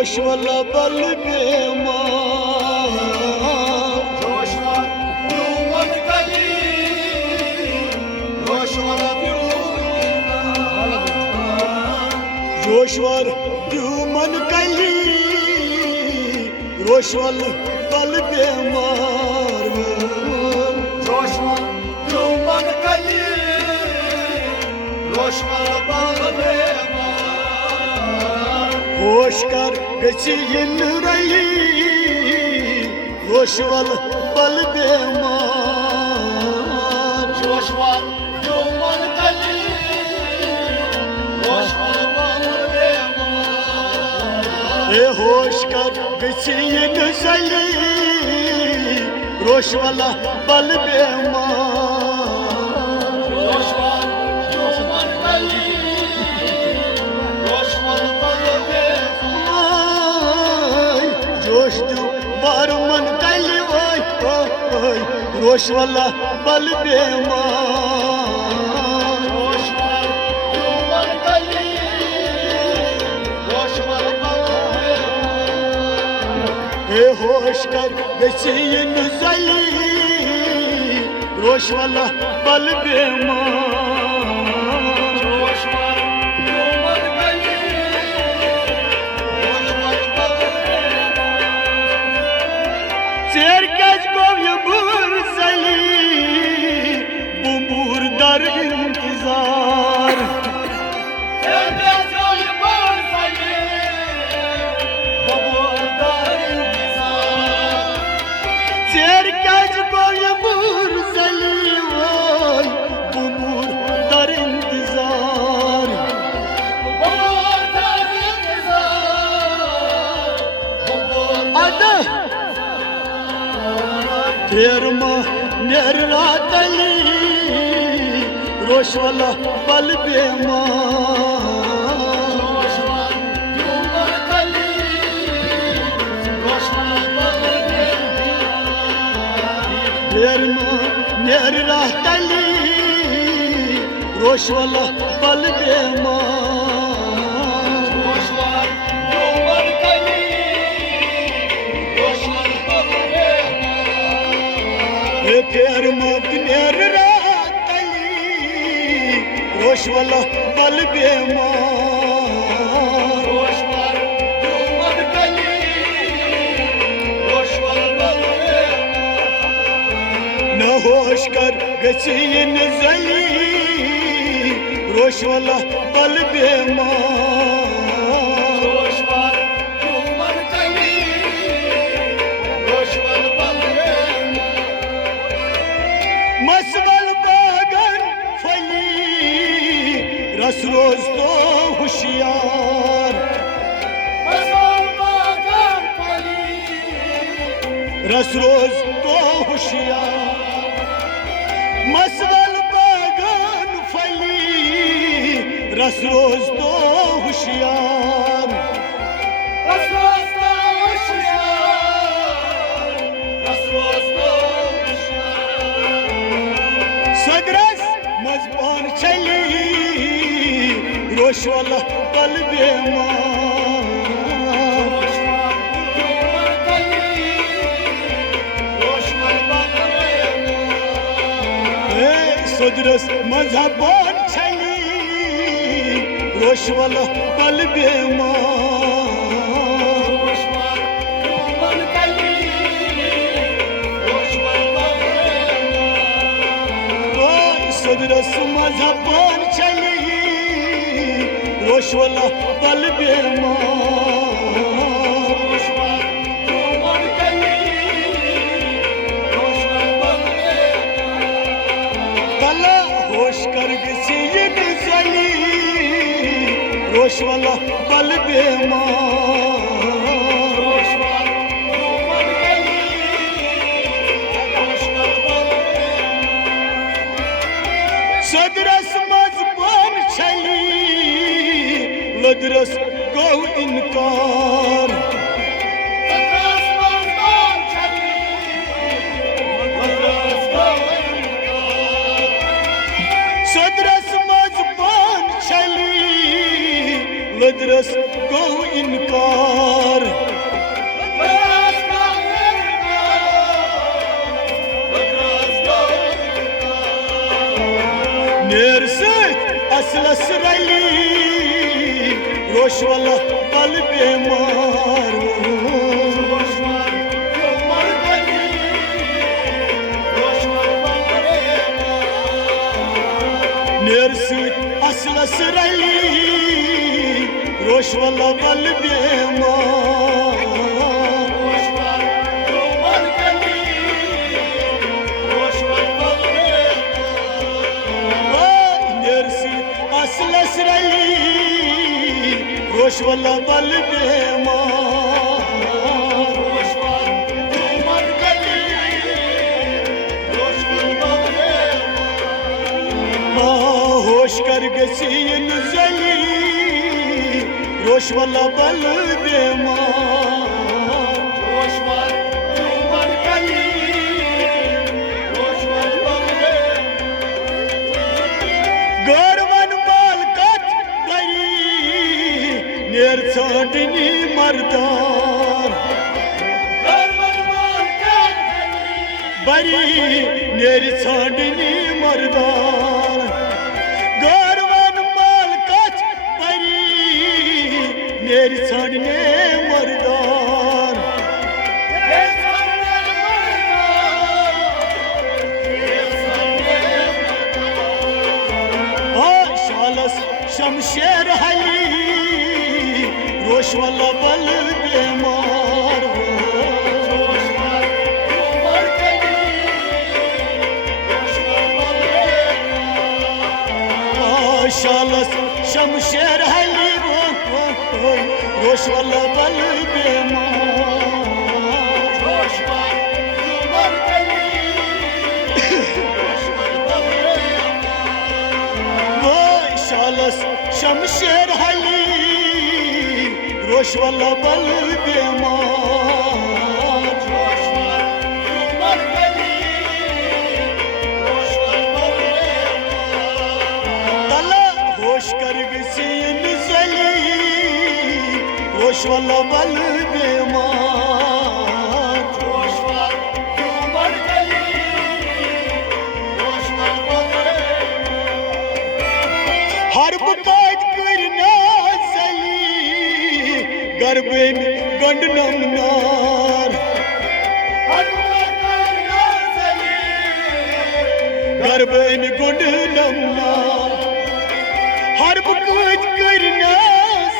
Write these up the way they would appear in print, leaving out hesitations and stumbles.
रोशवाला बल बेमार जोशवर ह्यूमन कली रोशवाला जोशवर ह्यूमन कली रोशवाल बल बेमार जोशवर ह्यूमन कली रोशवाला बल बेमार होश कर गचिन रही रोशवाल बल बेमार जोशवर ह्यूमन कली रोशवाला बल बेमार ए होश कर गचिन सली रोशवाला बल बेमार जोशवर ह्यूमन कली रोशवाला बल बेमार जोश दू बार मन कली रोशवाला बल बेमार जोशवर ह्यूमन कली रोशवाला बल बेमार ए होश कर गचिन सली रोशवाला बल बेमार जोशवर ह्यूमन कली रोशवाला बल बेमार चेर कज को ये बुर सली बुमूर दर इंतजार चेर कज को ये बुर सली वोय बुमूर दर इंतजार अदा फेर मां नेरला तली रोशवाला बल बेमार फेर मां नेरला तली रोशवाला बल बेमार ए फेर मां नेरला तली रोशवाला बल बेमार न होश कर गचिन जली रोशवाला बल बेमार मसवल बागन फली रस रोज तो होशियार रस रोज तो होशियार मसवल बागन फली रस रोज तो होशियार सदरस मजबान चली रोशवाला बल बेमार ए सदरस मजबान चली रोशवाला बल बेमार सदरस मजबान चली रोशवाला बल बेमार कला होश कर गचिन जली रोशवाला बल बेमार सदरस मजबान चली लदरस गो इनकार सदरस मजबान चली लदरस गो इनकार नेर असलस रली रोशवला बल बेमार नेर असलस रली रोशवला बल बेमार असलस रली रोशवला बल बेमार होश कर गसीन जली रोशवला बल बेमार नेर छांडनी मर्दार बरी नेर छांडनी मर्दार गौरवन माल कच बरी नेर छांडने मर्दार शालस शमशेर हली रोशवला बल बेमार शालस शमशेर हली रोशवला बल बेमार शालस शमशेर हली रोशवला बल बेमार तला होश कर गसीन जली रोशवला बल बेमार हरब कायद करना गर्बेन गंड नमनार गर्बेन गुंड नमनार हर बुकवत करना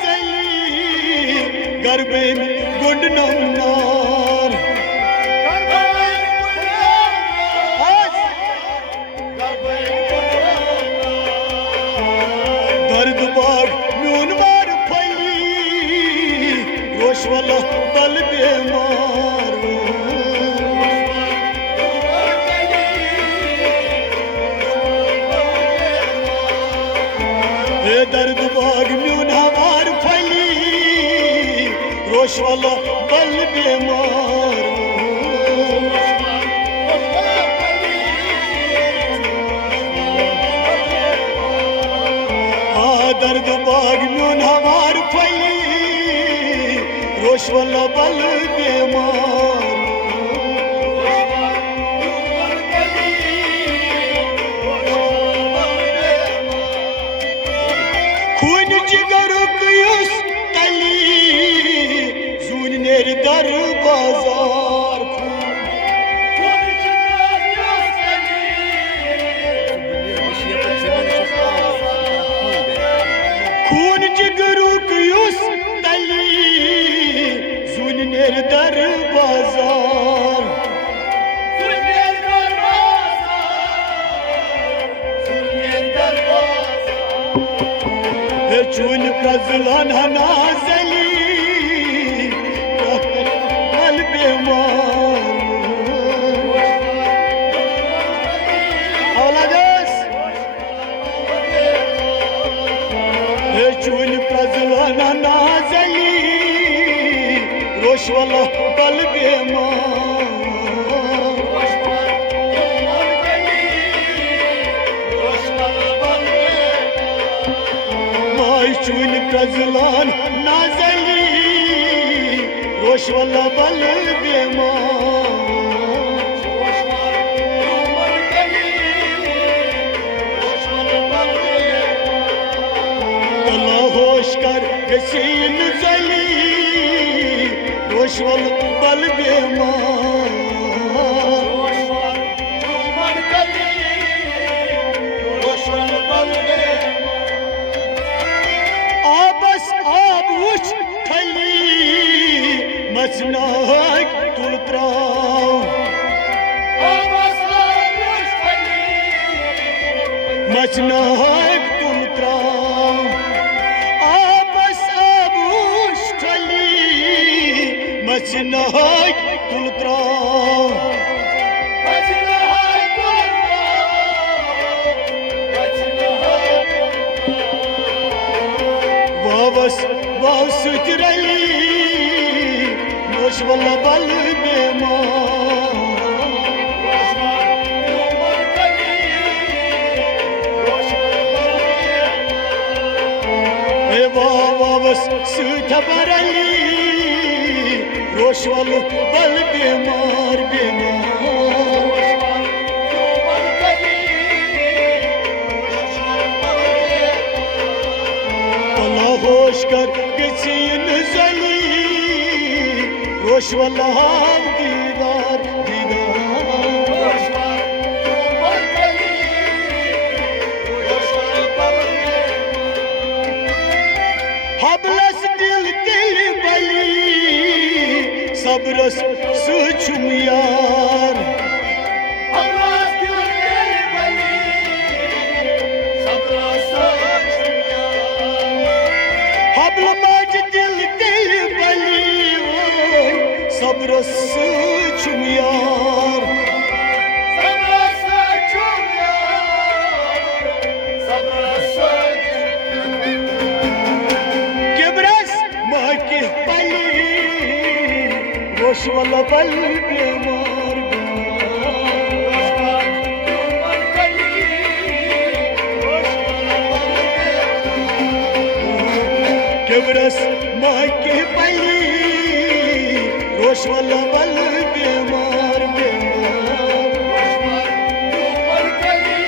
सली गर्बेन गुंड नमनार दर्द बाग नून मार रोशवला बल बेमार दर्द बाग म्यून हमार फली रोशवला बल बेमार दर्द बाग म्यून हमार फली रोशवला बल बेमार खून जिगर युस तली जून नेर दर बाजार खून जिगर युस तली जून नेर दर बाजार चून प्रजलान हनाजली बल बेमार औलादस चून प्रजलान हनाजली रोशवला बल बेमार चून प्रजलान नाजली रोश वाला बल बेमार Roşvar Roman Kali Roşvar Balli Allah hoş kar gısin zali रोश वाला बल बेमार Roşvar Roman Kali Roşvar Balli Abas ab uç tali Masnak tultrav Avaslar Roşvali Masnak tultrav Abas ab uç tali Masnak tultrav Bacına hay korma Bacına hay korma Vavas vav sütrali Roş valla bal beemar Roşvar Roman Kali Roşvar Balli Vavas sütabarali Roş valla bal beemar beemar Roşvar Roman Kali Roşvar Balli Allah hoş kar geçin zali Roş valla hav didar didar Roşvar Roman Kali Roşvar Balli Hablas dil dil bali Sabras suçum yar Abras gönül beni Sabra saçım ya Hablamaj dil dil bali oy Sabras suçum yar Sabra saçım ya Sabra saçım Gebras mahkih bali Roş valla bal beemar Roşvar Roman Kali Roşvar Balli Gebras mahkih bali Roş valla bal beemar beemar Roşvar Roman Kali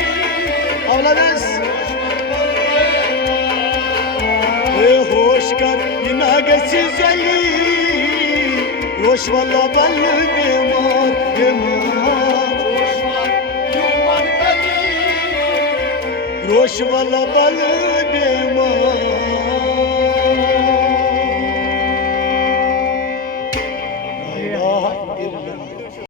Avladas Roşvar Balli hoş kar inagesiz ali Roş valla bal beemar beemar Roşvar Roman Kali Roş valla bal beemar La ilahe illallah